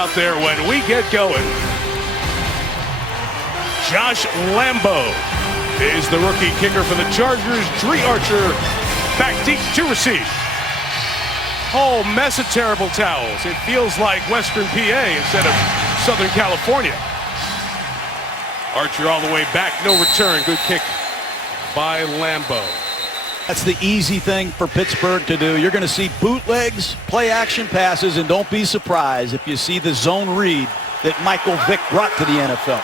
Out there when we get going. Josh Lambo is the rookie kicker for the Chargers. Dree Archer back deep to receive. Whole mess of terrible towels. It feels like Western PA instead of Southern California. Archer all the way back, no return. Good kick by Lambo. That's the easy thing for Pittsburgh to do. You're going to see bootlegs, play action passes, and don't be surprised if you see the zone read that Michael Vick brought to the NFL.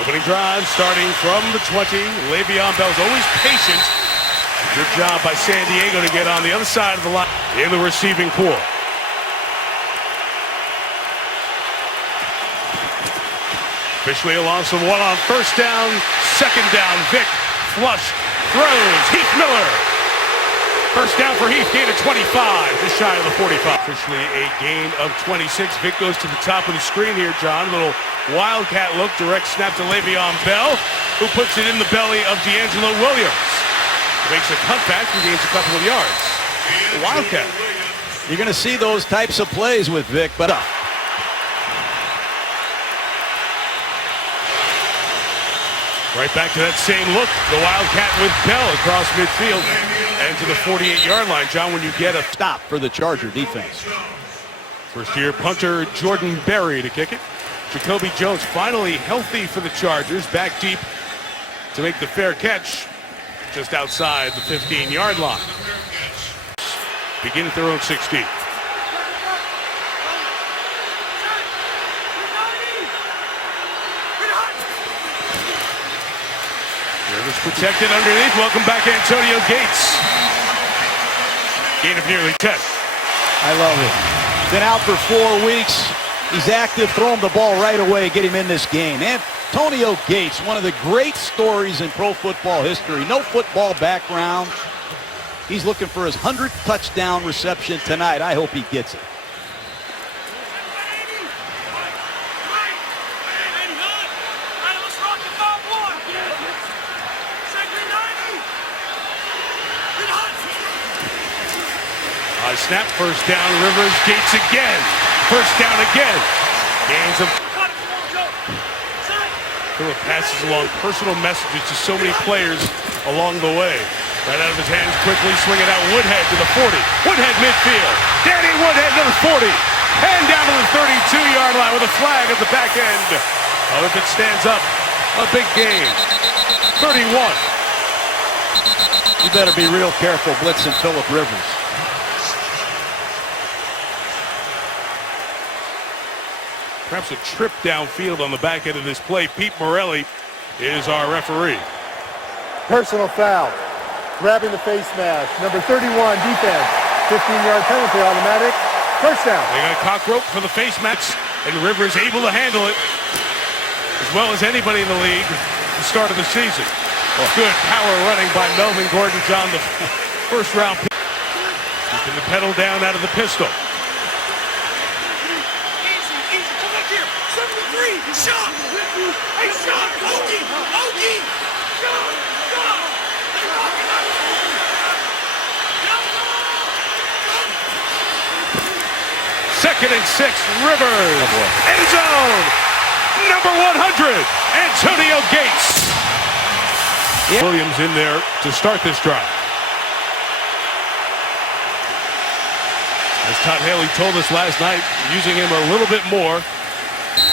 Opening drive starting from the 20. Le'Veon Bell's always patient. Good job by San Diego to get on the other side of the line in the receiving pool. Officially a loss of one on first down, second down. Vick flush throws. Heath Miller. First down for Heath, gain of 25, just shy of the 45. Officially a gain of 26. Vick goes to the top of the screen here, John. Little wildcat look, direct snap to Le'Veon Bell, who puts it in the belly of D'Angelo Williams. Makes a cutback and gains a couple of yards. The wildcat. You're going to see those types of plays with Vick, but right back to that same look. The wildcat with Bell across midfield and to the 48-yard line. John, when you get a stop for the Charger defense. First-year punter Jordan Berry to kick it. Jacoby Jones finally healthy for the Chargers. Back deep to make the fair catch just outside the 15-yard line. Begin at their own 16. Rivers protected underneath. Welcome back, Antonio Gates. Gain of nearly 10. I love it. Been out for 4 weeks. He's active. Throw him the ball right away. Get him in this game. Antonio Gates, one of the great stories in pro football history. No football background. He's looking for his 100th touchdown reception tonight. I hope he gets it. High snap, first down, Rivers, Gates again. First down again. Gains of... Phillip passes along personal messages to so many players along the way. Right out of his hands quickly, swing it out. Woodhead to the 40. Woodhead midfield. Danny Woodhead to the 40. And down to the 32-yard line with a flag at the back end. Oh, if it stands up, a big gain. 31. You better be real careful blitzing Phillip Rivers. Perhaps a trip downfield on the back end of this play. Pete Morelli is our referee. Personal foul. Grabbing the face mask. Number 31, defense. 15-yard penalty, automatic. First down. They got a cock rope for the face mask, and Rivers able to handle it as well as anybody in the league at the start of the season. Good power running by Melvin Gordon, John, the first round pick. Keeping the pedal down out of the pistol. Shot! Hey, shot! Ogie! Ogie! Shot! Shot! Second and 6, Rivers. End zone. Number 100, Antonio Gates. Yeah. Williams in there to start this drive. As Todd Haley told us last night, using him a little bit more.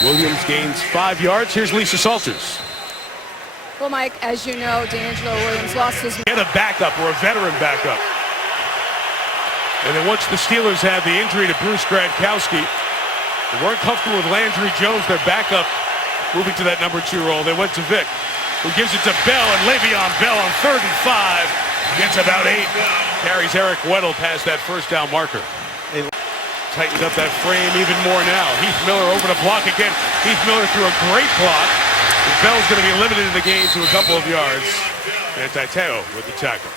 Williams gains 5 yards. Here's Lisa Salters. Well, Mike, as you know, D'Angelo Williams lost his... Get a backup or a veteran backup. And then once the Steelers had the injury to Bruce Gradkowski, they weren't comfortable with Landry Jones, their backup, moving to that number 2 role. They went to Vick, who gives it to Bell, and Le'Veon Bell on 3rd and 5 gets about 8. Carries Eric Weddle past that first down marker. They tightened up that frame even more now. Heath Miller over to block again. Heath Miller threw a great block. And Bell's going to be limited in the game to a couple of yards. And Taiteo with the tackle.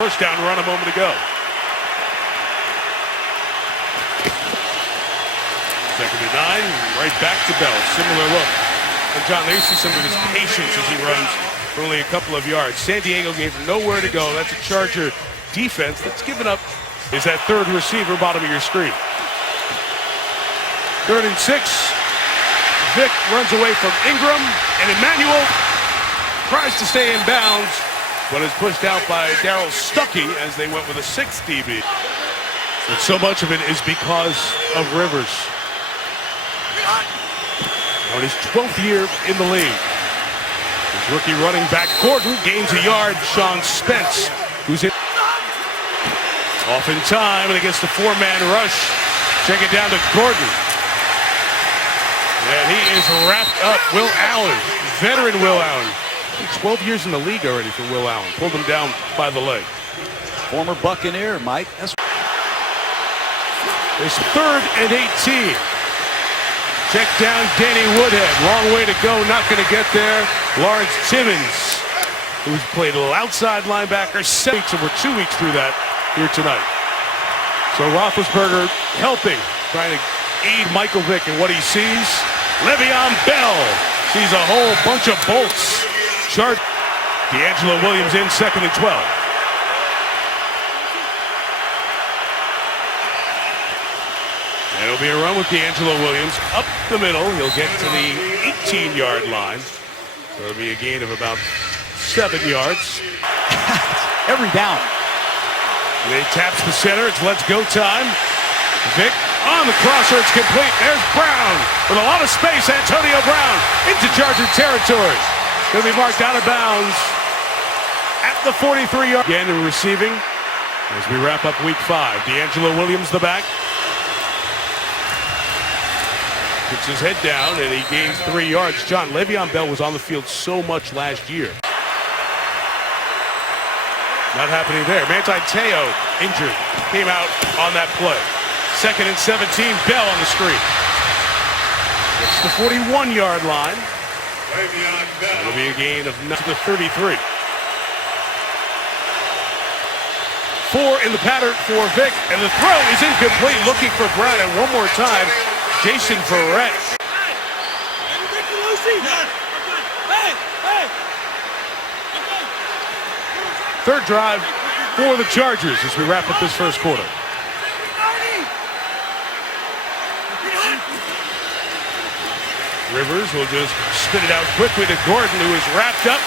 First down run a moment ago. Second and 9, right back to Bell. Similar look. And John, there you see some of his patience as he runs for only a couple of yards. San Diego gave him nowhere to go. That's a Charger defense that's given up. Is that third receiver, bottom of your screen. 3rd and 6. Vic runs away from Ingram, and Emmanuel tries to stay in bounds, but is pushed out by Darryl Stuckey as they went with a 6th DB. And so much of it is because of Rivers. On his 12th year in the league. His rookie running back Gordon gains a yard. Sean Spence, who's in off in time and against the 4-man rush. Check it down to Gordon. And he is wrapped up. Will Allen, veteran Will Allen. 12 years in the league already for Will Allen. Pulled him down by the leg. Former Buccaneer, Mike. It's 3rd and 18. Check down Danny Woodhead. Long way to go. Not going to get there. Lawrence Timmons, who's played a little outside linebacker 6 weeks, and we're 2 weeks through that here tonight. So Roethlisberger helping, trying to aid Michael Vick in what he sees. Le'Veon Bell sees a whole bunch of bolts. D'Angelo Williams in 2nd and 12. And it'll be a run with D'Angelo Williams up the middle. He'll get to the 18-yard line. So it'll be a gain of about 7 yards. Every down. And he taps the center. It's let's go time. Vic on the crosser. It's complete. There's Brown with a lot of space. Antonio Brown into Charger territory. Going to be marked out of bounds at the 43-yard. Again in receiving as we wrap up week 5. D'Angelo Williams the back. Puts his head down and he gains 3 yards. John, Le'Veon Bell was on the field so much last year. Not happening there. Manti Te'o injured. Came out on that play. 2nd and 17. Bell on the street. It's the 41-yard line. It'll be a gain of to the 33. 4 in the pattern for Vic, and the throw is incomplete. Looking for Brown, and one more time, Jason Verrett. Third drive for the Chargers as we wrap up this first quarter. Rivers will just spit it out quickly to Gordon, who is wrapped up.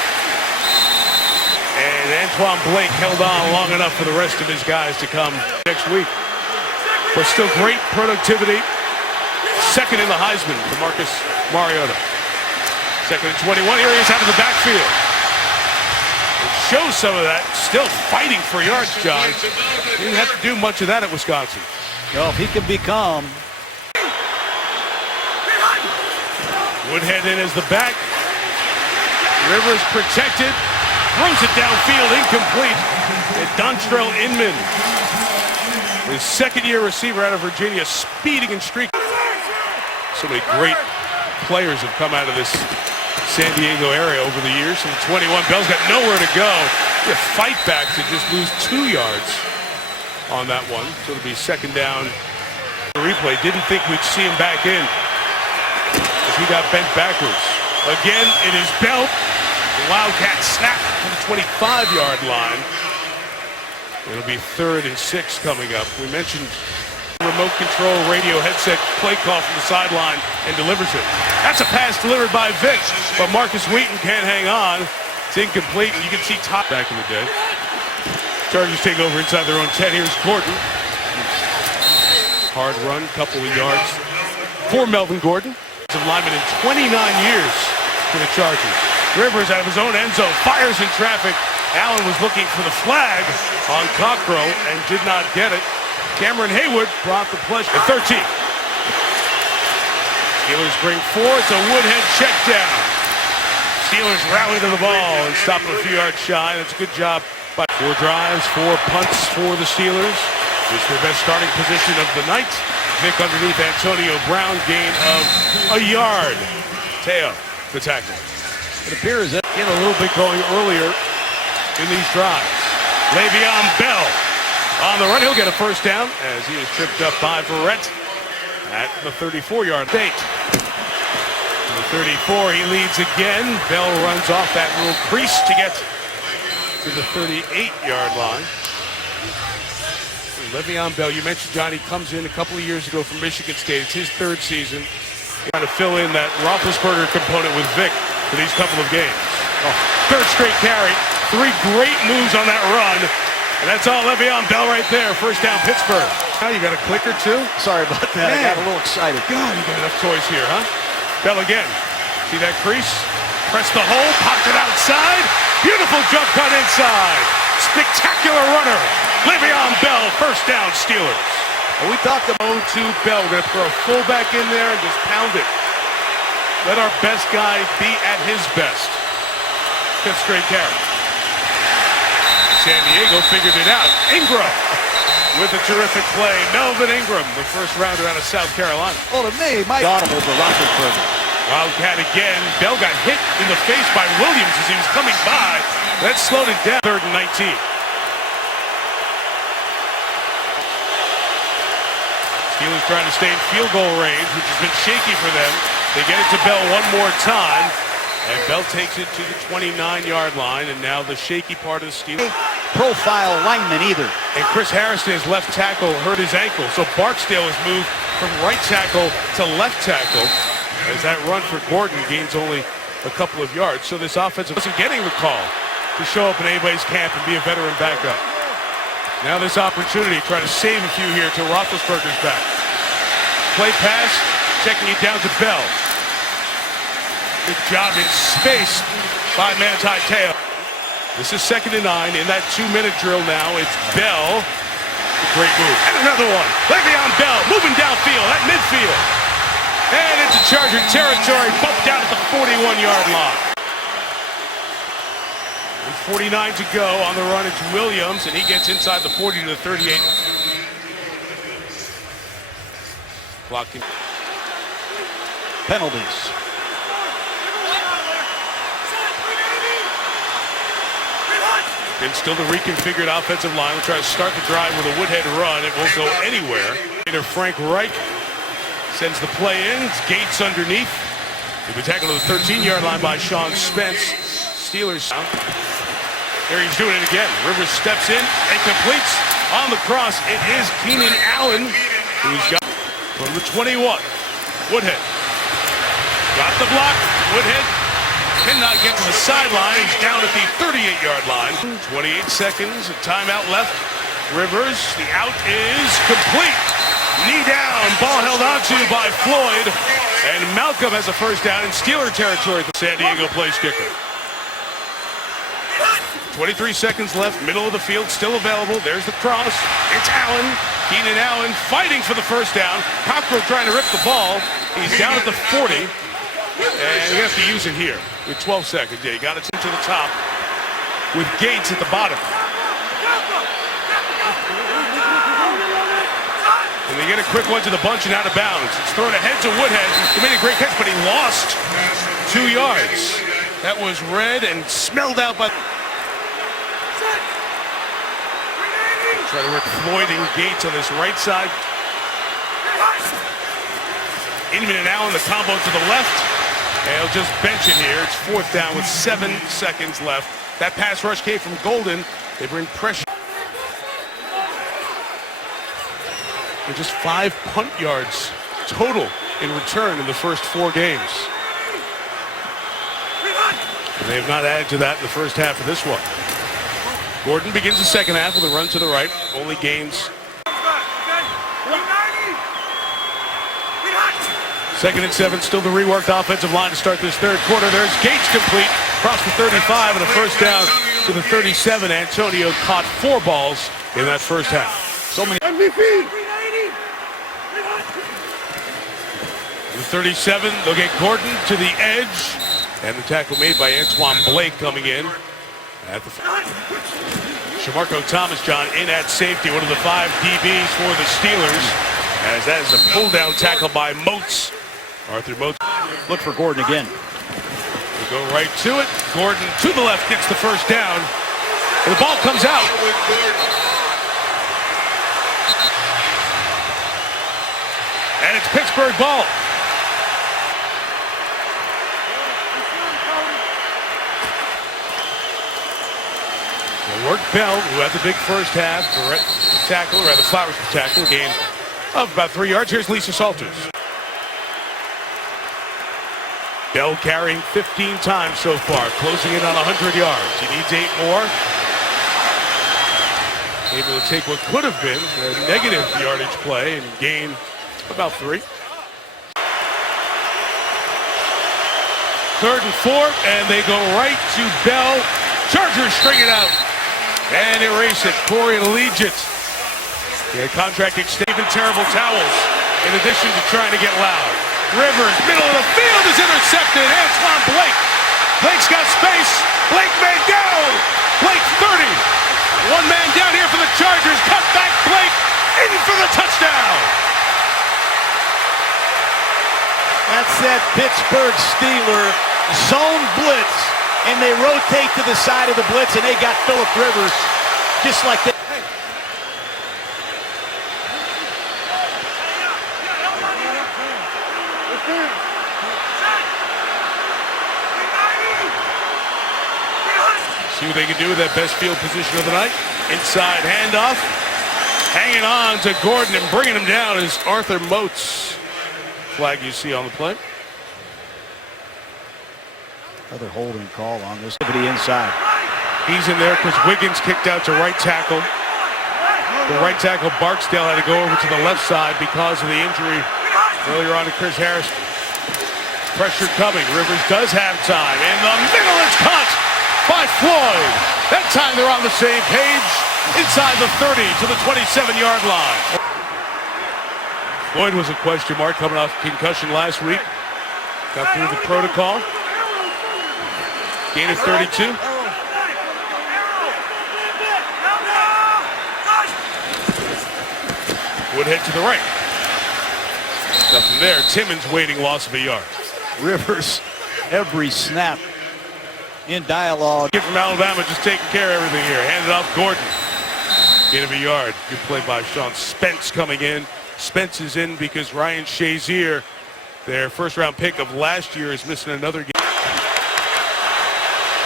And Antoine Blake held on long enough for the rest of his guys to come next week. But still great productivity. 2nd in the Heisman for Marcus Mariota. 2nd and 21. Here he is out of the backfield. It shows some of that. Still fighting for yards, John. He didn't have to do much of that at Wisconsin. No, if he can become. Woodhead in as the back. Rivers protected. Throws it downfield, incomplete. And Dontrell Inman, his 2nd-year receiver out of Virginia, speeding and streaking. So many great players have come out of this San Diego area over the years. And 21, Bell's got nowhere to go. A fight back to just lose 2 yards on that one. So it'll be 2nd down. The replay, didn't think we'd see him back in as he got bent backwards. Again, it is Bell. The Wildcat snap to the 25-yard line. It'll be 3rd and 6 coming up. We mentioned remote control radio headset play call from the sideline and delivers it. That's a pass delivered by Vic, but Marcus Wheaton can't hang on. It's incomplete, and you can see top back in the day. Chargers take over inside their own 10. Here's Gordon. Hard run, couple of yards for Melvin Gordon. Some lineman in 29 years for the Chargers. Rivers out of his own end zone, fires in traffic. Allen was looking for the flag on Cockrell and did not get it. Cameron Haywood brought the pleasure at 13. Steelers bring 4. It's a Woodhead check down. Steelers rally to the ball and stop a few yards shy. That's a good job by 4 drives, 4 punts for the Steelers. It's their best starting position of the night. Vic underneath Antonio Brown, gain of a yard. Te'o, the tackle. It appears that Get a little bit going earlier in these drives. Le'Veon Bell on the run. He'll get a first down as he is tripped up by Verrett at the 34-yard. The 34, he leads again. Bell runs off that little crease to get to the 38-yard line. Le'Veon Bell, you mentioned Johnny, comes in a couple of years ago from Michigan State. It's his third season. Trying to fill in that Roethlisberger component with Vic for these couple of games. Third straight carry. 3 great moves on that run. And that's all Le'Veon Bell right there. First down, Pittsburgh. Now you got a clicker too? Sorry about that. Man. I got a little excited. God, you got enough toys here, huh? Bell again. See that crease? Press the hole, popped it outside. Beautiful jump cut inside. Spectacular runner. Le'Veon Bell, first down, Steelers. And we talked about 0-2 Bell. We're going to throw a fullback in there and just pound it. Let our best guy be at his best. 5th straight carry. San Diego figured it out. Ingram with a terrific play. Melvin Ingram, the first rounder out of South Carolina. Well, to me, my audible for Roethlisberger. Wildcat again. Bell got hit in the face by Williams as he was coming by. That slowed it down. 3rd and 19. Steelers trying to stay in field goal range, which has been shaky for them. They get it to Bell one more time. And Bell takes it to the 29-yard line, and now the shaky part of the Steelers. Profile lineman either. And Chris Harrison's left tackle hurt his ankle, so Barksdale has moved from right tackle to left tackle as that run for Gordon gains only a couple of yards. So this offensive wasn't getting the call to show up in anybody's camp and be a veteran backup. Now this opportunity, try to save a few here till Roethlisberger's back. Play pass, checking it down to Bell. Good job in space by Manti Te'o. This is 2nd and 9 in that 2-minute drill now. It's Bell. Great move. And another one. Le'Veon Bell moving downfield at midfield. And into Charger territory, bumped down at the 41-yard line. With 49 to go on the run, it's Williams, and he gets inside the 40 to the 38. Blocking. Penalties. And still the reconfigured offensive line. We'll try to start the drive with a Woodhead run. It won't go anywhere. Frank Reich sends the play in. It's Gates underneath. He'll be tackled to the 13-yard line by Sean Spence. Steelers. There he's doing it again. Rivers steps in and completes on the cross. It is Keenan Allen who's got from the 21. Woodhead. Got the block. Woodhead cannot get to the sideline. He's down at the 38-yard line. 28 seconds, a timeout left. Rivers, the out is complete. Knee down, ball held onto by Floyd. And Malcolm has a first down in Steeler territory. The San Diego place kicker. 23 seconds left, middle of the field, still available. There's the cross. It's Allen. Keenan Allen fighting for the first down. Cockrell trying to rip the ball. He's down at the 40. And we have to use it here with 12 seconds. Yeah, he got it to the top with Gates at the bottom. And they get a quick one to the bunch and out of bounds. It's thrown ahead to Woodhead. He made a great catch, but he lost 2 yards. That was read and smelled out by... Try to work Floyd and Gates on this right side. Inman and Allen, the combo to the left. And he'll just bench it here. It's 4th down with 7 seconds left. That pass rush came from Golden. They bring pressure. And just 5 punt yards total in return in the first 4 games. And they have not added to that in the first half of this one. Gordon begins the second half with a run to the right. Only gains. 2nd and 7, still the reworked offensive line to start this third quarter. There's Gates complete, across the 35 and a first down to the 37. Antonio caught 4 balls in that first half. So many. MVP. The 37, they'll get Gordon to the edge. And the tackle made by Antoine Blake coming in. At the Shamarko Thomas, John, in at safety, one of the 5 DBs for the Steelers. As that is a pull-down tackle by Moats. Arthur Moats. Look for Gordon again. We go right to it. Gordon to the left gets the first down. And the ball comes out. And it's Pittsburgh ball. They'll work Bell, who had the big first half, tackle, or rather Flowers to tackle, a gain of about 3 yards. Here's Lisa Salters. Bell carrying 15 times so far, closing in on 100 yards. He needs 8 more. Able to take what could have been a negative yardage play and gain about 3. 3rd and 4, and they go right to Bell. Chargers string it out and erase it. Corey and Allegiant. Their contract extended, terrible towels in addition to trying to get loud. Rivers, middle of the field, is intercepted. Antoine Blake. Blake's got space. Blake may go. Blake 30. One man down here for the Chargers. Cut back Blake in for the touchdown. That's that Pittsburgh Steeler zone blitz, and they rotate to the side of the blitz, and they got Phillip Rivers just like that. See what they can do with that best field position of the night. Inside handoff. Hanging on to Gordon and bringing him down is Arthur Moats. Flag you see on the play. Another holding call on this. Inside. He's in there because Wiggins kicked out to right tackle. The right tackle Barksdale had to go over to the left side because of the injury earlier on to Chris Harris. Pressure coming. Rivers does have time. In the middle, it's caught by Floyd. That time they're on the same page. Inside the 30 to the 27-yard line. Floyd was a question mark coming off concussion last week. Got through the protocol. Gain of 32. Woodhead to the right. Nothing there. Timmons waiting, loss of a yard. Rivers, every snap in dialogue. Kid from Alabama just taking care of everything here. Handed off Gordon. Gain of a yard. Good play by Sean Spence coming in. Spence is in because Ryan Shazier, their first-round pick of last year, is missing another game.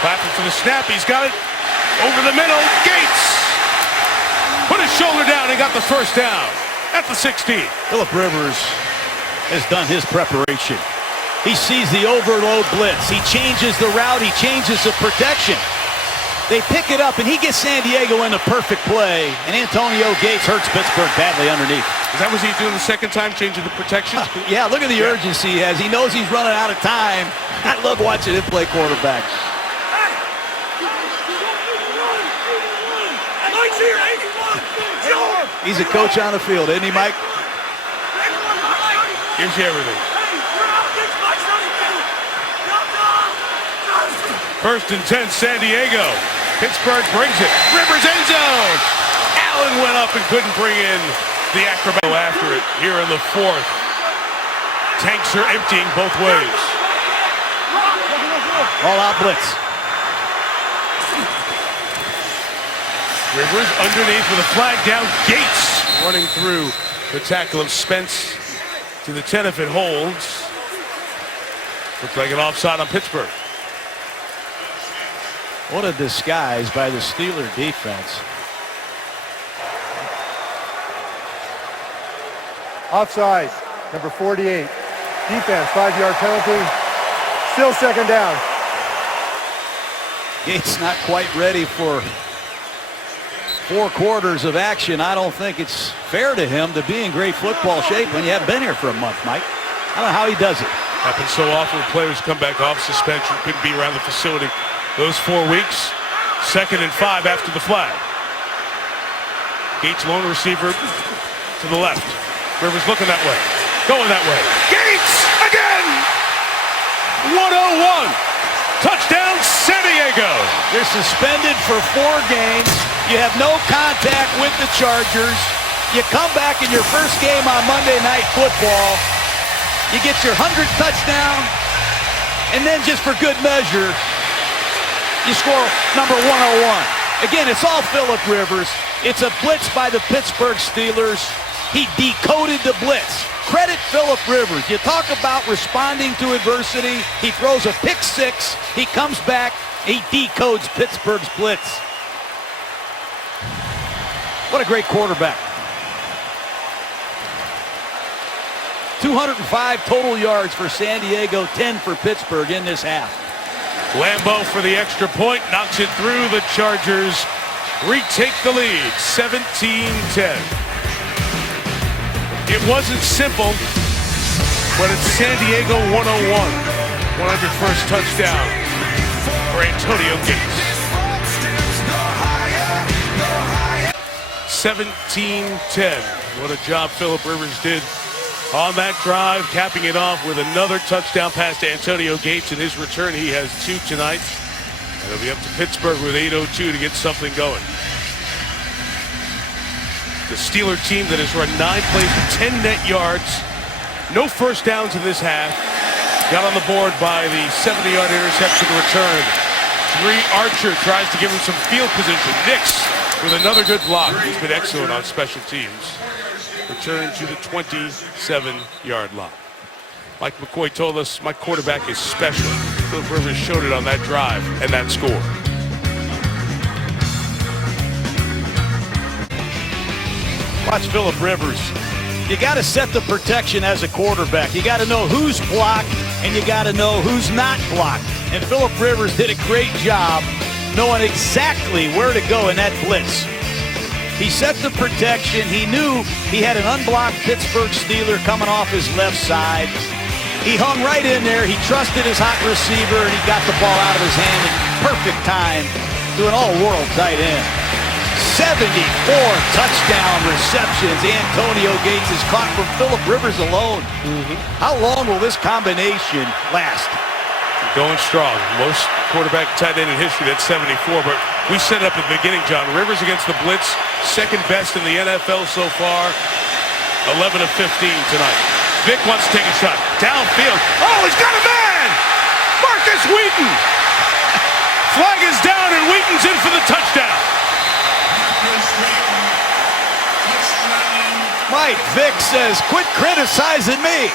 Clapping for the snap. He's got it over the middle. Gates put his shoulder down and got the first down at the 16. Phillip Rivers has done his preparation. He sees the overload blitz. He changes the route. He changes the protection. They pick it up, and he gets San Diego in the perfect play, and Antonio Gates hurts Pittsburgh badly underneath. Is that what he's doing the second time, changing the protection? Yeah, look at the urgency he has. He knows he's running out of time. I love watching him play quarterback. He's a coach on the field, isn't he, Mike? Gives you everything. 1st and 10, San Diego. Pittsburgh brings it. Rivers end zone. Allen went up and couldn't bring in the acrobat after it here in the 4th. Tanks are emptying both ways. All out blitz. Rivers underneath with a flag down. Gates running through the tackle of Spence to the 10 if it holds. Looks like an offside on Pittsburgh. What a disguise by the Steeler defense. Offside, number 48. Defense, 5-yard penalty. Still 2nd down. Gates not quite ready for 4 quarters of action. I don't think it's fair to him to be in great football shape when you haven't been here for a month, Mike. I don't know how he does it. Happens so often when players come back off suspension, couldn't be around the facility those 4 weeks. 2nd and 5 after the flag. Gates lone receiver to the left. Rivers looking that way. Going that way. Gates again! 101. Touchdown San Diego. You're suspended for 4 games. You have no contact with the Chargers. You come back in your first game on Monday Night Football. You get your 100th touchdown. And then just for good measure, you score number 101. Again, it's all Phillip Rivers. It's a blitz by the Pittsburgh Steelers. He decoded the blitz. Credit Phillip Rivers. You talk about responding to adversity. He throws a pick 6. He comes back. He decodes Pittsburgh's blitz. What a great quarterback. 205 total yards for San Diego, 10 for Pittsburgh in this half. Lambeau for the extra point, knocks it through. The Chargers retake the lead, 17-10. It wasn't simple, but it's San Diego 101. 101st touchdown for Antonio Gates. 17-10. What a job Phillip Rivers did on that drive, capping it off with another touchdown pass to Antonio Gates. In his return, he has 2 tonight. And it'll be up to Pittsburgh with 8:02 to get something going. The Steeler team that has run 9 plays for 10 net yards. No first downs in this half. Got on the board by the 70-yard interception return. Archer tries to give him some field position. Nix with another good block. He's been excellent on special teams. Return to the 27-yard line. Mike McCoy told us, my quarterback is special. Phillip Rivers showed it on that drive and that score. Watch Phillip Rivers. You got to set the protection as a quarterback. You got to know who's blocked and you got to know who's not blocked. And Phillip Rivers did a great job knowing exactly where to go in that blitz. He set the protection. He knew he had an unblocked Pittsburgh Steeler coming off his left side. He hung right in there. He trusted his hot receiver, and he got the ball out of his hand in perfect time to an all-world tight end. 74 touchdown receptions. Antonio Gates is caught from Phillip Rivers alone. How long will this combination last? Going strong. Most quarterback tight end in history, that's 74. But we set it up at the beginning, John. Rivers against the blitz, second best in the NFL so far. 11 of 15 tonight. Vick wants to take a shot. Downfield. Oh, he's got a man! Marcus Wheaton! Flag is down, and Wheaton's in for the touchdown. Mike Vick says, quit criticizing me.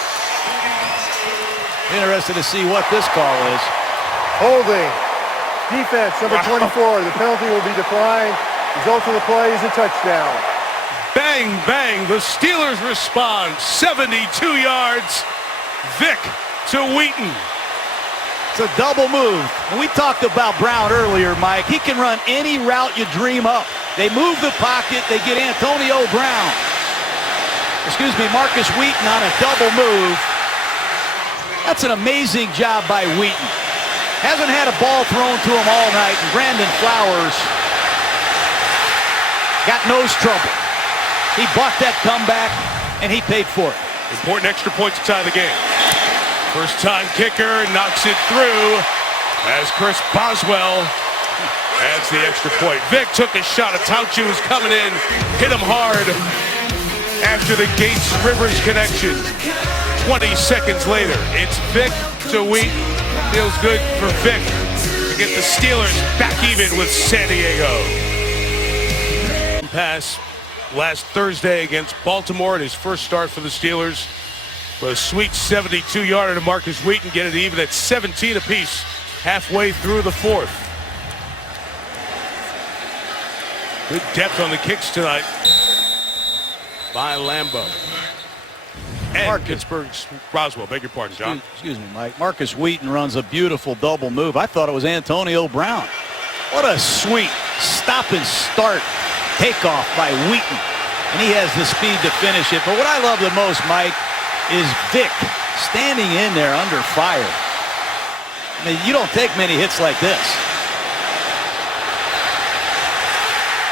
Interested to see what this call is. Holding. Defense, number 24. The penalty will be declined. Result of the play is a touchdown. Bang, bang. The Steelers respond. 72 yards. Vick to Wheaton. It's a double move. And we talked about Brown earlier, Mike. He can run any route you dream up. They move the pocket. They get Antonio Brown. Marcus Wheaton on a double move. That's an amazing job by Wheaton. Hasn't had a ball thrown to him all night, and Brandon Flowers got nose trouble. He bought that comeback, and he paid for it. Important extra point to tie the game. First time kicker knocks it through as Chris Boswell adds the extra point. Vick took a shot. Atauchu was coming in, hit him hard after the Gates-Rivers connection. 20 seconds later, it's Vick to Wheaton. Feels good for Vick to get the Steelers back even with San Diego. Pass last Thursday against Baltimore in his first start for the Steelers. But a sweet 72-yarder to Marcus Wheaton, get it even at 17 apiece halfway through the fourth. Good depth on the kicks tonight by Lambeau. And Pittsburgh's Roswell, beg your pardon, John. Excuse me, Mike. Marcus Wheaton runs a beautiful double move. I thought it was Antonio Brown. What a sweet stop and start takeoff by Wheaton. And he has the speed to finish it. But what I love the most, Mike, is Vick standing in there under fire. I mean, you don't take many hits like this.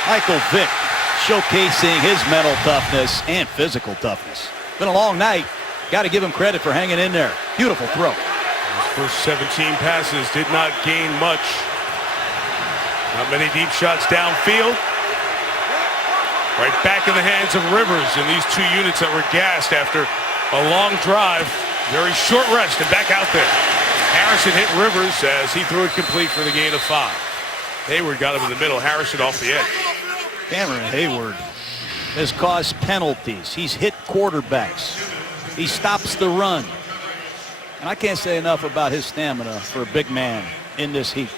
Michael Vick showcasing his mental toughness and physical toughness. Been a long night. Got to give him credit for hanging in there. Beautiful throw. His first 17 passes did not gain much. Not many deep shots downfield. Right back in the hands of Rivers and these two units that were gassed after a long drive. Very short rest and back out there. Harrison hit Rivers as he threw it complete for the gain of 5. Hayward got him in the middle. Harrison off the edge. Cameron Hayward has caused penalties. He's hit quarterbacks. He stops the run. And I can't say enough about his stamina for a big man in this heat.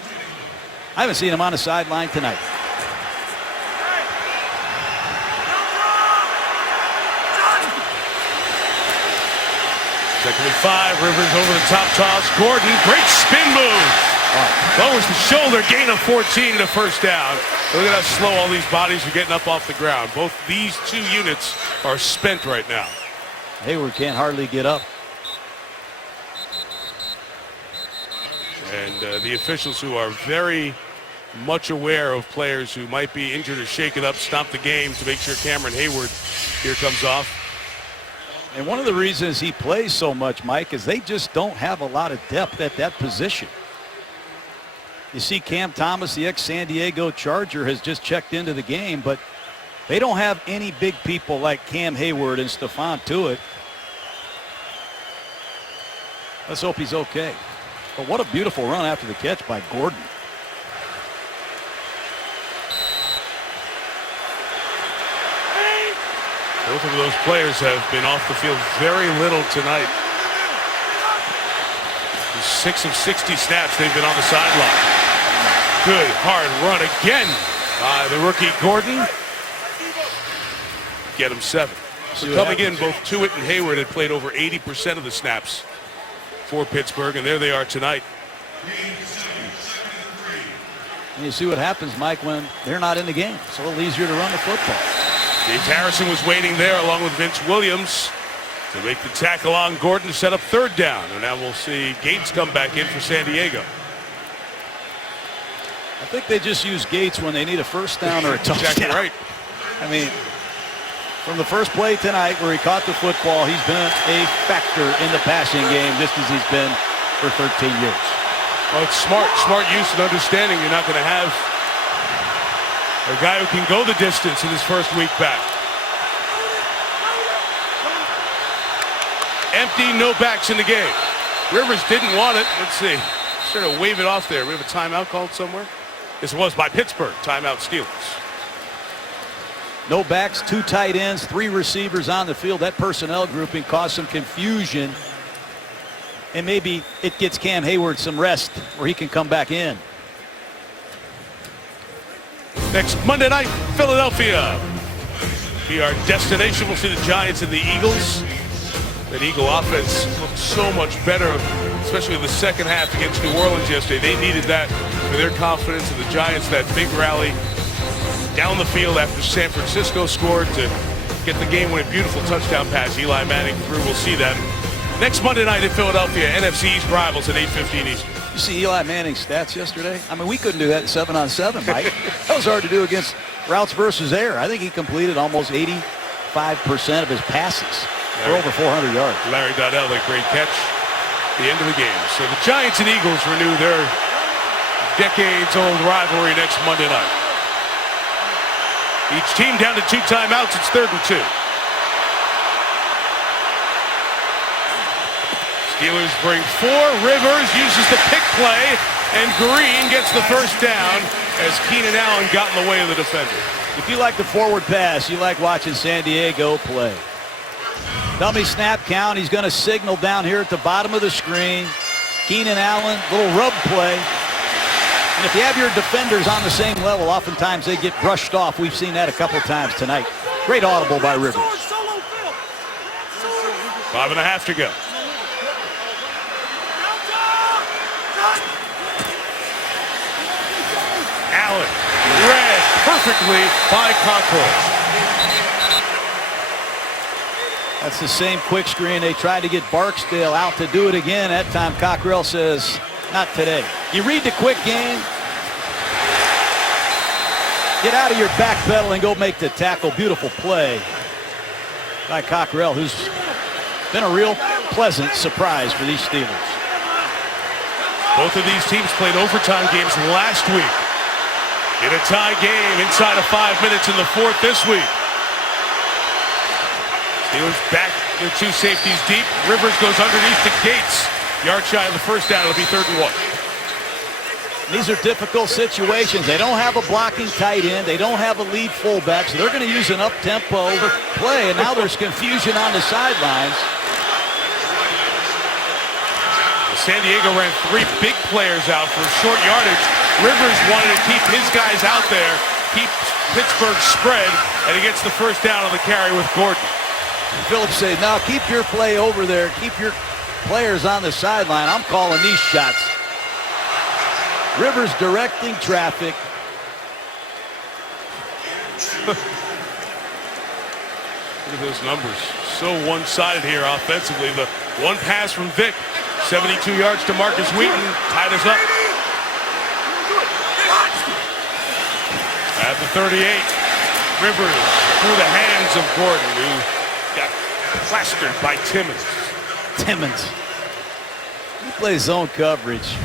I haven't seen him on the sideline tonight. Second and 5. Rivers over the top toss. Gordon, great spin move. Lowers the shoulder, gain of 14 and a first down. Look at how slow all these bodies are getting up off the ground. Both these two units are spent right now. Hayward can't hardly get up. And the officials, who are very much aware of players who might be injured or shaken up, stop the game to make sure Cameron Hayward here comes off. And one of the reasons he plays so much, Mike, is they just don't have a lot of depth at that position. You see Cam Thomas, the ex-San Diego Charger, has just checked into the game, but they don't have any big people like Cam Hayward and Stephon Tuitt. Let's hope he's okay. But what a beautiful run after the catch by Gordon. Both of those players have been off the field very little tonight. 6 of 60 snaps they've been on the sideline. Good hard run again by the rookie Gordon. Get him 7. So coming in, both Tuitt and Hayward had played over 80% of the snaps for Pittsburgh, and there they are tonight. And you see what happens, Mike, when they're not in the game. It's a little easier to run the football. James Harrison was waiting there along with Vince Williams to make the tackle on Gordon to set up third down. And now we'll see Gates come back in for San Diego. I think they just use Gates when they need a first down or a touchdown. Exactly right. I mean, from the first play tonight where he caught the football, he's been a factor in the passing game just as he's been for 13 years. Well, it's smart use and understanding. You're not going to have a guy who can go the distance in his first week back. Empty, no backs in the game. Rivers didn't want it. Let's see. Sort of wave it off there. We have a timeout called somewhere. This was by Pittsburgh. Timeout Steelers. No backs, 2 tight ends, 3 receivers on the field. That personnel grouping caused some confusion. And maybe it gets Cam Hayward some rest where he can come back in. Next Monday night, Philadelphia be our destination. We'll see the Giants and the Eagles. That Eagle offense looked so much better, especially in the second half against New Orleans yesterday. They needed that for their confidence, and the Giants, that big rally down the field after San Francisco scored to get the game-winning beautiful touchdown pass. Eli Manning through. We'll see that next Monday night in Philadelphia. NFC East rivals at 8:15 Eastern. You see Eli Manning's stats yesterday? I mean, we couldn't do that in 7-on-7, Mike. That was hard to do against routes versus air. I think he completed almost 85% of his passes for over 400 yards. Larry Donnell, a great catch at the end of the game. So the Giants and Eagles renew their decades-old rivalry next Monday night. Each team down to 2 timeouts. It's 3rd and 2. Steelers bring 4. Rivers uses the pick play, and Green gets the first down as Keenan Allen got in the way of the defender. If you like the forward pass, you like watching San Diego play. Dummy snap count. He's going to signal down here at the bottom of the screen. Keenan Allen, little rub play. And if you have your defenders on the same level, oftentimes they get brushed off. We've seen that a couple times tonight. Great audible by Rivers. 5.5 to go. Allen read perfectly by Cockrell. That's the same quick screen. They tried to get Barksdale out to do it again. That time Cockrell says, not today. You read the quick game. Get out of your back pedal and go make the tackle. Beautiful play by Cockrell, who's been a real pleasant surprise for these Steelers. Both of these teams played overtime games last week. In a tie game inside of 5 minutes in the 4th this week. Steelers back their 2 safeties deep. Rivers goes underneath to Gates. Yard shy of the first down. It'll be 3rd and 1. These are difficult situations. They don't have a blocking tight end. They don't have a lead fullback, so they're going to use an up-tempo play, and now there's confusion on the sidelines. San Diego ran 3 big players out for short yardage. Rivers wanted to keep his guys out there, keep Pittsburgh spread, and he gets the first down on the carry with Gordon. Phillips said, "Now keep your play over there. Keep your players on the sideline. I'm calling these shots. Rivers directing traffic. Look at those numbers. So one-sided here offensively. The one pass from Vic, 72 yards to Marcus Wheaton, tied us up. At the 38, Rivers through the hands of Gordon, who got plastered by Timmons. He plays zone coverage,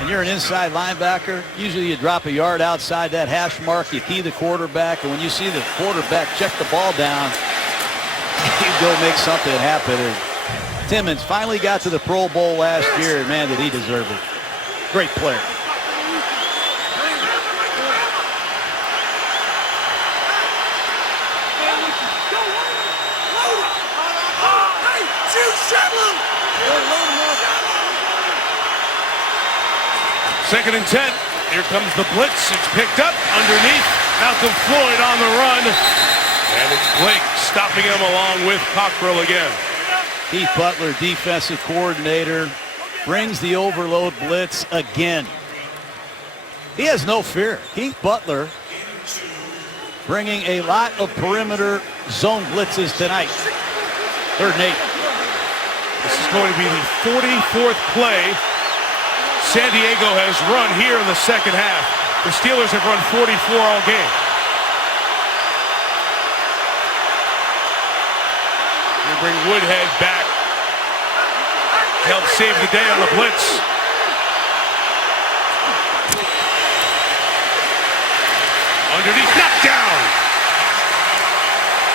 and you're an inside linebacker. Usually you drop a yard outside that hash mark, you key the quarterback, and when you see the quarterback check the ball down, you go make something happen. And Timmons finally got to the Pro Bowl last year, and man, did he deserve it. Great player. Second and 10. Here comes the blitz. It's picked up underneath. Malcolm Floyd on the run. And it's Blake stopping him along with Cockrell again. Keith Butler, defensive coordinator, brings the overload blitz again. He has no fear. Keith Butler bringing a lot of perimeter zone blitzes tonight. 3rd and 8. This is going to be the 44th play San Diego has run here in the second half. The Steelers have run 44 all game. We bring Woodhead back. Help save the day on the blitz. Underneath, knockdown.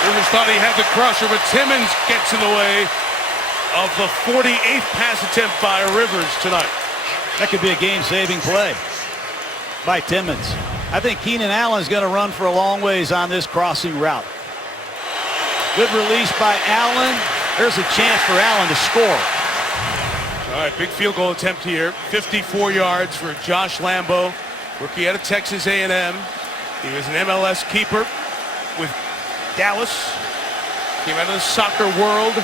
Rivers thought he had the crusher, but Timmons gets in the way of the 48th pass attempt by Rivers tonight. That could be a game-saving play by Timmons. I think Keenan Allen's going to run for a long ways on this crossing route. Good release by Allen. There's a chance for Allen to score. All right, big field goal attempt here. 54 yards for Josh Lambo, rookie out of Texas A&M. He was an MLS keeper with Dallas. Came out of the soccer world.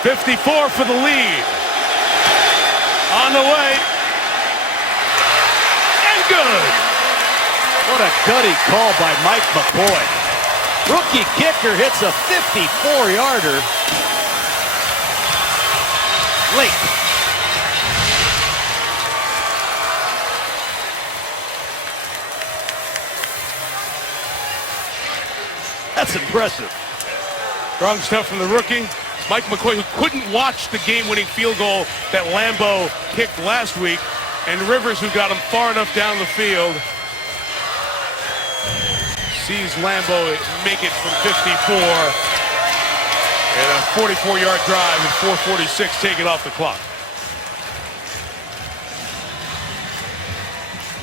54 for the lead. On the way. And good. What a gutty call by Mike McCoy. Rookie kicker hits a 54-yarder. Late. That's impressive. Strong stuff from the rookie. Mike McCoy, who couldn't watch the game-winning field goal that Lambo kicked last week, and Rivers, who got him far enough down the field, sees Lambo make it from 54, and a 44-yard drive and 4:46 taken off the clock.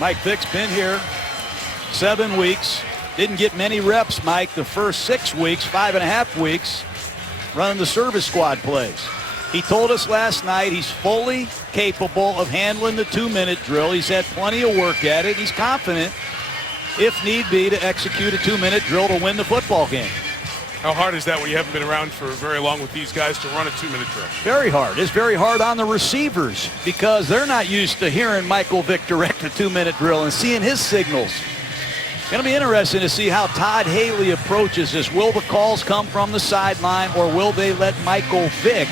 Mike Vick's been here 7 weeks. Didn't get many reps, Mike, the first 6 weeks, 5.5 weeks. Running the service squad plays. He told us last night he's fully capable of handling the 2-minute drill. He's had plenty of work at it. He's confident, if need be, to execute a 2-minute drill to win the football game. How hard is that when you haven't been around for very long with these guys to run a 2-minute drill? Very hard. It's very hard on the receivers because they're not used to hearing Michael Vick direct a 2-minute drill and seeing his signals. Going to be interesting to see how Todd Haley approaches this. Will the calls come from the sideline, or will they let Michael Vick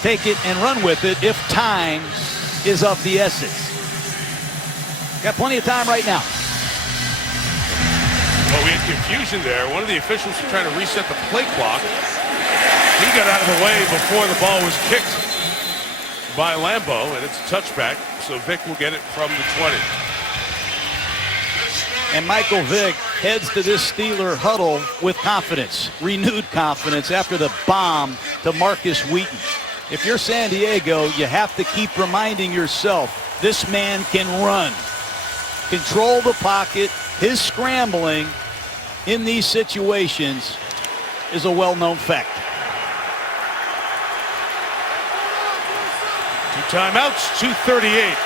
take it and run with it if time is of the essence? Got plenty of time right now. Well, we had confusion there. One of the officials was trying to reset the play clock. He got out of the way before the ball was kicked by Lambo, and it's a touchback, so Vick will get it from the 20. And Michael Vick heads to this Steeler huddle with confidence, renewed confidence after the bomb to Marcus Wheaton. If you're San Diego, you have to keep reminding yourself, this man can run. Control the pocket. His scrambling in these situations is a well-known fact. 2 timeouts, 2:38.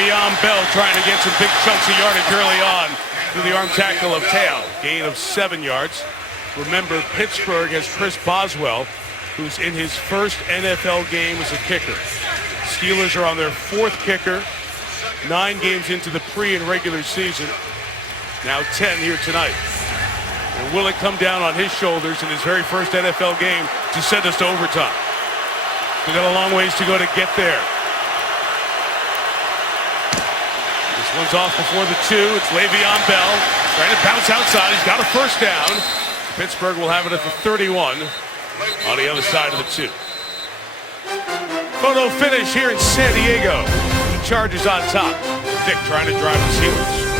Le'Veon Bell trying to get some big chunks of yardage early on through the arm tackle of Teo. Gain of 7 yards. Remember, Pittsburgh has Chris Boswell, who's in his first NFL game as a kicker. Steelers are on their 4th kicker, 9 games into the pre and regular season. Now 10 here tonight. And will it come down on his shoulders in his very first NFL game to send us to overtime? We've got a long ways to go to get there. This one's off before the 2. It's Le'Veon Bell trying to bounce outside. He's got a first down. Pittsburgh will have it at the 31 on the other side of the 2. Photo finish here in San Diego. The Chargers on top. Vic trying to drive the Steelers.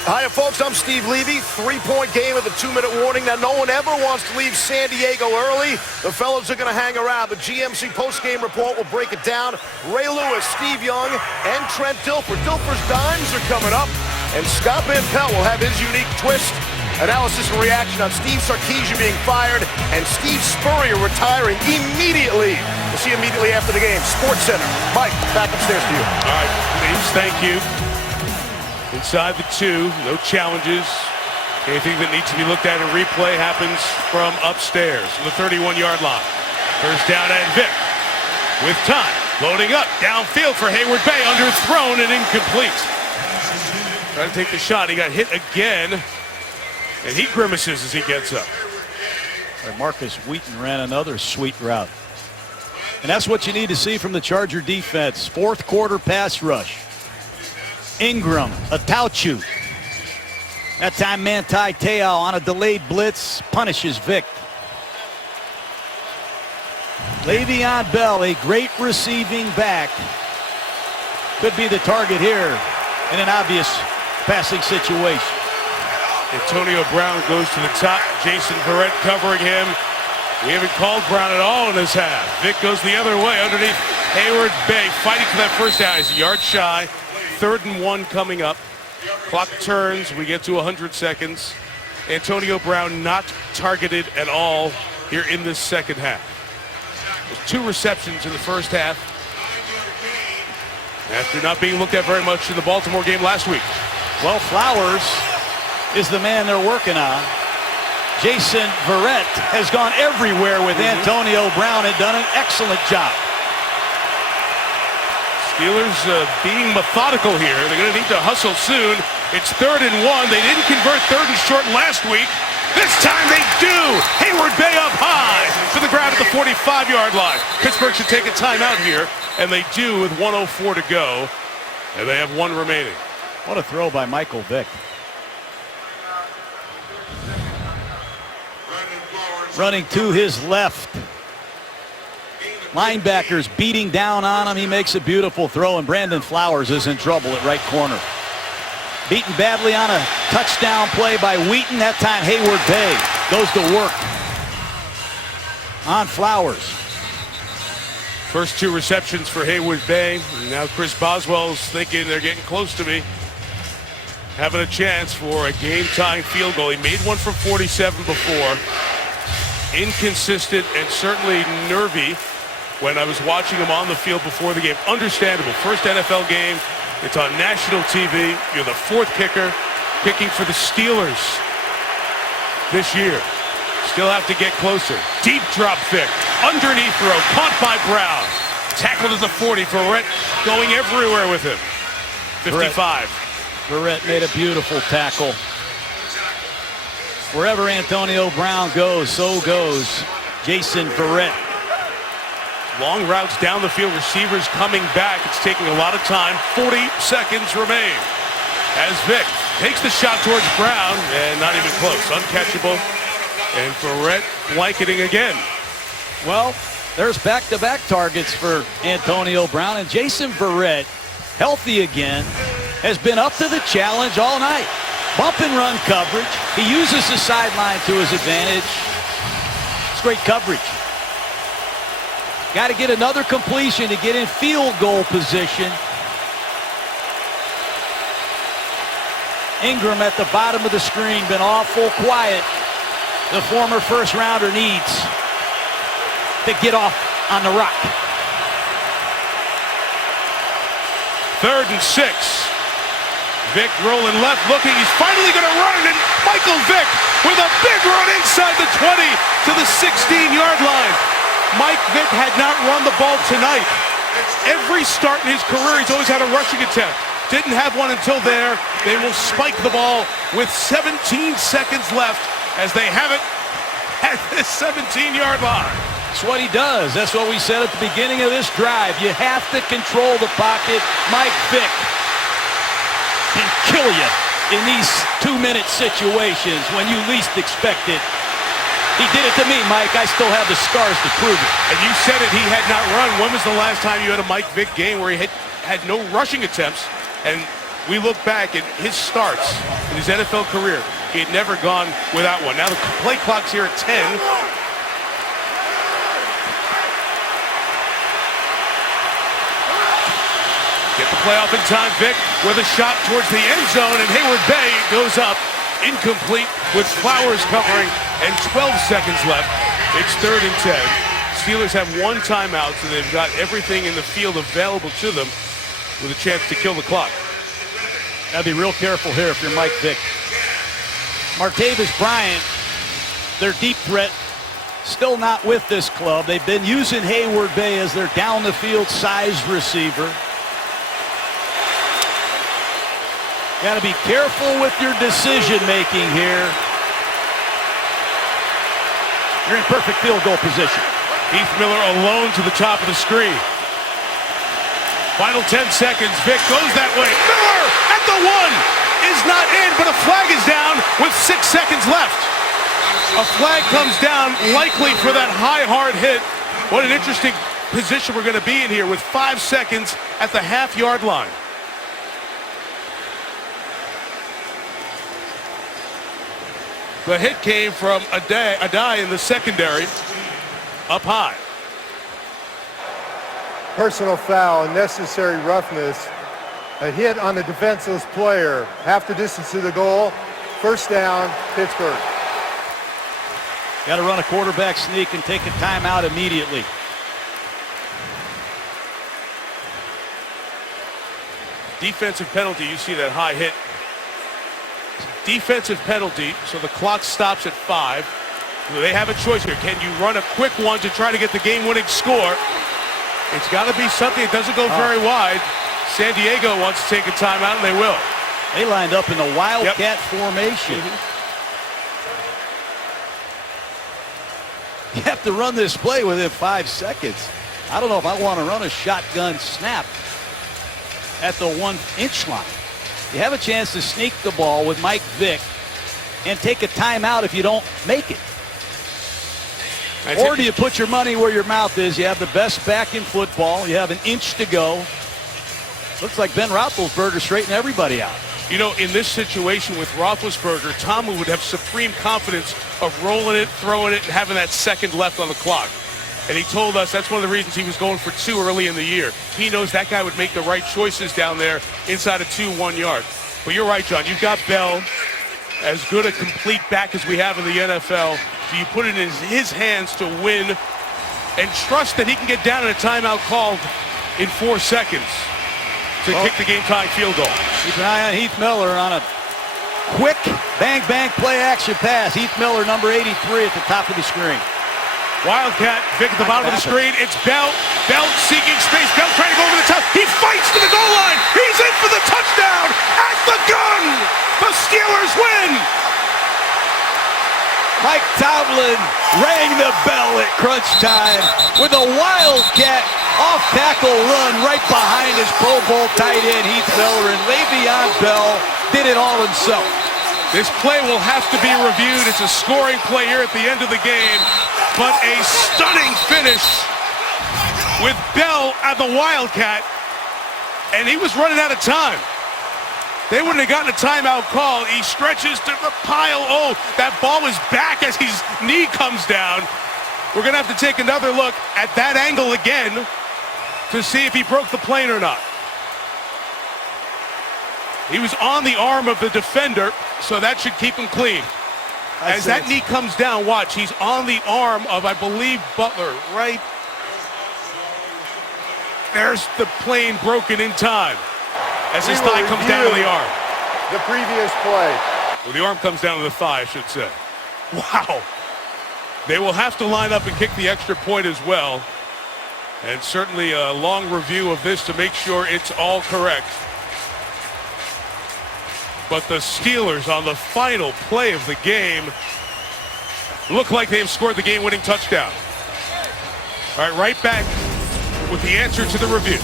Hiya, folks. I'm Steve Levy. 3-point game with a 2-minute warning. Now, no one ever wants to leave San Diego early. The fellows are going to hang around. The GMC postgame report will break it down. Ray Lewis, Steve Young, and Trent Dilfer. Dilfer's dimes are coming up, and Scott Van Pelt will have his unique twist. Analysis and reaction on Steve Sarkisian being fired and Steve Spurrier retiring immediately. We'll see you immediately after the game. Sports Center. Mike, back upstairs to you. All right, James, thank you. Inside the 2, no challenges. Anything that needs to be looked at in replay happens from upstairs, from the 31-yard line. First down and Vic with time. Loading up, downfield for Hayward Bay, underthrown and incomplete. Trying to take the shot, he got hit again, and he grimaces as he gets up. Marcus Wheaton ran another sweet route. And that's what you need to see from the Charger defense. 4th quarter pass rush. Ingram, Atauchu. That time Manti Te'o on a delayed blitz punishes Vic. Le'Veon Bell, a great receiving back, could be the target here in an obvious passing situation. Antonio Brown goes to the top. Jason Verrett covering him. We haven't called Brown at all in this half. Vic goes the other way underneath Hayward Bay, fighting for that first down. He's a yard shy. 3rd and 1 coming up. Clock turns. We get to 100 seconds. Antonio Brown not targeted at all here in this second half. There's 2 receptions in the first half, after not being looked at very much in the Baltimore game last week. Well, Flowers is the man they're working on. Jason Verrett has gone everywhere with Antonio Brown and done an excellent job. Steelers being methodical here. They're going to need to hustle soon. It's 3rd and 1. They didn't convert 3rd and short last week. This time they do. Hayward Bay up high to the ground at the 45-yard line. Pittsburgh should take a timeout here, and they do with 1:04 to go, and they have 1 remaining. What a throw by Michael Vick. Running to his left. Linebackers beating down on him. He makes a beautiful throw, and Brandon Flowers is in trouble at right corner. Beaten badly on a touchdown play by Wheaton. That time Hayward Bay goes to work on Flowers. First 2 receptions for Hayward Bay. And now Chris Boswell's thinking they're getting close to me. Having a chance for a game-tying field goal. He made one from 47 before. Inconsistent and certainly nervy when I was watching him on the field before the game. Understandable. First NFL game. It's on national TV. You're the 4th kicker, kicking for the Steelers this year. Still have to get closer. Deep drop Vic. Underneath throw. Caught by Brown. Tackled at the 40. Verrett going everywhere with him. 55. Verrett made a beautiful tackle. Wherever Antonio Brown goes, so goes Jason Verrett. Long routes down the field. Receivers coming back. It's taking a lot of time. 40 seconds remain as Vic takes the shot towards Brown, and not even close. Uncatchable. And Verrett blanketing again. Well, there's back-to-back targets for Antonio Brown, and Jason Verrett, healthy again, has been up to the challenge all night. Bump and run coverage. He uses the sideline to his advantage. It's great coverage. Got to get another completion to get in field goal position. Ingram at the bottom of the screen, been awful quiet. The former first rounder needs to get off on the rock. 3rd and 6. Vick rolling left, looking. He's finally going to run it, and Michael Vick with a big run inside the 20 to the 16-yard line. Mike Vick had not run the ball tonight. Every start in his career, he's always had a rushing attempt. Didn't have one until there. They will spike the ball with 17 seconds left as they have it at the 17-yard line. That's what he does. That's what we said at the beginning of this drive. You have to control the pocket. Mike Vick can kill you in these 2-minute situations when you least expect it. He did it to me, Mike. I still have the scars to prove it. And you said it, he had not run. When was the last time you had a Mike Vick game where he had no rushing attempts? And we look back at his starts in his NFL career. He had never gone without one. Now the play clock's here at 10. Get the play off in time. Vick with a shot towards the end zone, and Hayward Bay goes up incomplete with Flowers covering and 12 seconds left. It's 3rd and 10. Steelers have 1 timeout, so they've got everything in the field available to them with a chance to kill the clock. Gotta be real careful here if you're Mike Vick. Martavis Bryant, their deep threat, still not with this club. They've been using Hayward Bay as their down the field sized receiver. Got to be careful with your decision making here. You're in perfect field goal position. Heath Miller alone to the top of the screen. Final 10 seconds. Vick goes that way. Miller at the 1 is not in, but a flag is down with 6 seconds left. A flag comes down, likely for that high, hard hit. What an interesting position we're going to be in here with 5 seconds at the half-yard line. The hit came from Adai in the secondary, up high. Personal foul, unnecessary roughness. A hit on the defenseless player. Half the distance to the goal. 1st down, Pittsburgh. Got to run a quarterback sneak and take a timeout immediately. Defensive penalty, you see that high hit. Defensive penalty, so the clock stops at 5. They have a choice here. Can you run a quick one to try to get the game-winning score? It's got to be something that doesn't go very wide. San Diego wants to take a timeout, and they will. They lined up in the Wildcat formation. You have to run this play within 5 seconds. I don't know if I want to run a shotgun snap at the 1-inch line. You have a chance to sneak the ball with Mike Vick and take a timeout if you don't make it. Or do you put your money where your mouth is? You have the best back in football. You have an inch to go. Looks like Ben Roethlisberger straightened everybody out. You know, in this situation with Roethlisberger, Tomlin would have supreme confidence of rolling it, throwing it, and having that second left on the clock. And he told us that's one of the reasons he was going for 2 early in the year. He knows that guy would make the right choices down there inside of 2 1-yard. But you're right, John. You've got Bell, as good a complete back as we have in the NFL. Do you put it in his hands to win and trust that he can get down in a timeout called in 4 seconds to kick the game-tying field goal? Keep an eye on Heath Miller on a quick bang-bang play-action pass. Heath Miller, number 83 at the top of the screen. Wildcat, Vick at the bottom of the screen. It's Bell. Bell seeking space. Bell trying to go over the top. He fights to the goal line. He's in for the touchdown at the gun. The Steelers win. Mike Tomlin rang the bell at crunch time with a Wildcat off-tackle run right behind his Pro Bowl tight end Heath Miller, and Le'Veon Bell did it all himself. This play will have to be reviewed. It's a scoring play here at the end of the game, but a stunning finish with Bell at the Wildcat, and he was running out of time. They wouldn't have gotten a timeout call. He stretches to the pile. Oh, that ball is back as his knee comes down. We're going to have to take another look at that angle again to see if he broke the plane or not. He was on the arm of the defender, so that should keep him clean. As that knee comes down, watch, he's on the arm of, I believe, Butler, right? There's the plane broken in time. as his We will thigh comes down to review the arm. The previous play. Well, the arm comes down to the thigh, I should say. Wow. They will have to line up and kick the extra point as well. And certainly a long review of this to make sure it's all correct. But the Steelers on the final play of the game look like they've scored the game-winning touchdown. All right, right back with the answer to the review.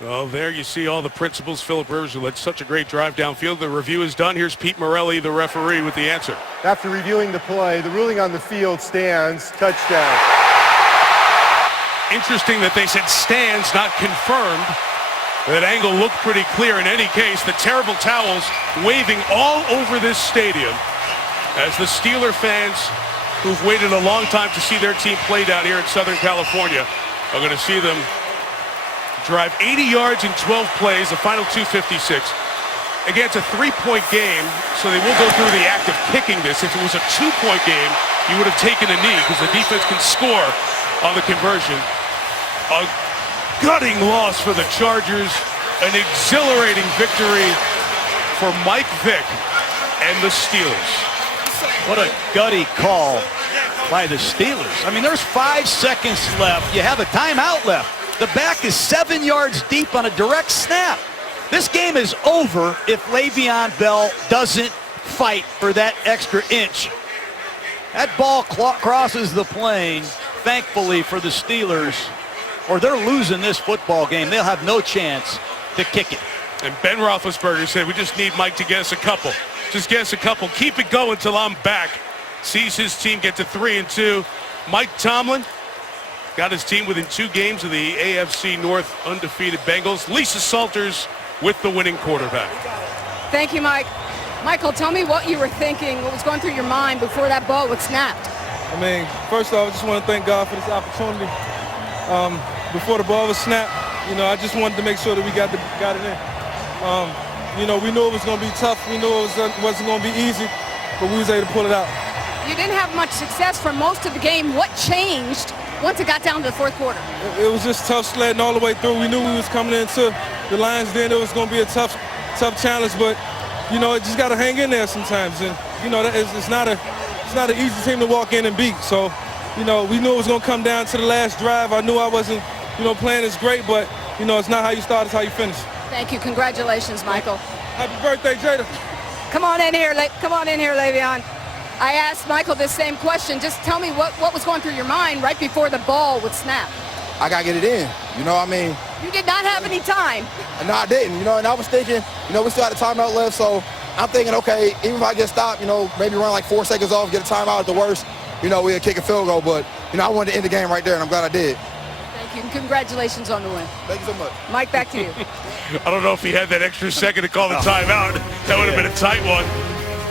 Well, there you see all the principals. Philip Rivers, who led such a great drive downfield. The review is done. Here's Pete Morelli, the referee, with the answer. After reviewing the play, the ruling on the field stands. Touchdown. Interesting that they said stands, not confirmed. That angle looked pretty clear. In any case, the terrible towels waving all over this stadium as the Steeler fans who've waited a long time to see their team play down here in Southern California are going to see them drive 80 yards in 12 plays, a final 256. Again, it's a 3-point game, so they will go through the act of kicking this. If it was a 2-point game, you would have taken a knee because the defense can score on the conversion. A gutting loss for the Chargers, an exhilarating victory for Mike Vick and the Steelers. What a gutty call by the Steelers. I mean, there's 5 seconds left. You have a timeout left. The back is 7 yards deep on a direct snap. This game is over if Le'Veon Bell doesn't fight for that extra inch. That ball crosses the plane, thankfully for the Steelers, or they're losing this football game. They'll have no chance to kick it. And Ben Roethlisberger said, we just need Mike to get us a couple. Just get us a couple. Keep it going until I'm back. Sees his team get to 3-2. Mike Tomlin got his team within 2 games of the AFC North undefeated Bengals. Lisa Salters with the winning quarterback. Thank you, Mike. Michael, tell me what you were thinking, what was going through your mind before that ball was snapped. I mean, first off, I just want to thank God for this opportunity. Before the ball was snapped, I just wanted to make sure that we got it in. We knew it was going to be tough. We knew it wasn't going to be easy, but we was able to pull it out. You didn't have much success for most of the game. What changed once it got down to the fourth quarter? It was just tough sledding all the way through. We knew we was coming into the Lions then. It was going to be a tough challenge, but, it just got to hang in there sometimes. And, it's not an easy team to walk in and beat. So, we knew it was going to come down to the last drive. I knew I wasn't, playing as great, but, it's not how you start, it's how you finish. Thank you. Congratulations, Michael. Happy birthday, Jada. Come on in here, Le'Veon. I asked Michael this same question. Just tell me what was going through your mind right before the ball would snap. I got to get it in. You did not have any time. No, I didn't. And I was thinking, we still had a timeout left, so I'm thinking, okay, even if I get stopped, maybe run like 4 seconds off, get a timeout at the worst, we'll kick a field goal. But, I wanted to end the game right there, and I'm glad I did. Thank you, and congratulations on the win. Thank you so much. Mike, back to you. I don't know if he had that extra second to call the timeout. That would have been a tight one.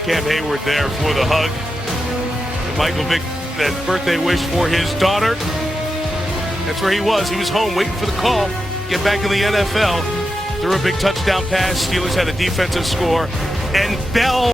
Cam Hayward there for the hug. And Michael Vick, that birthday wish for his daughter. That's where he was. He was home waiting for the call. Get back in the NFL. Threw a big touchdown pass. Steelers had a defensive score. And Bell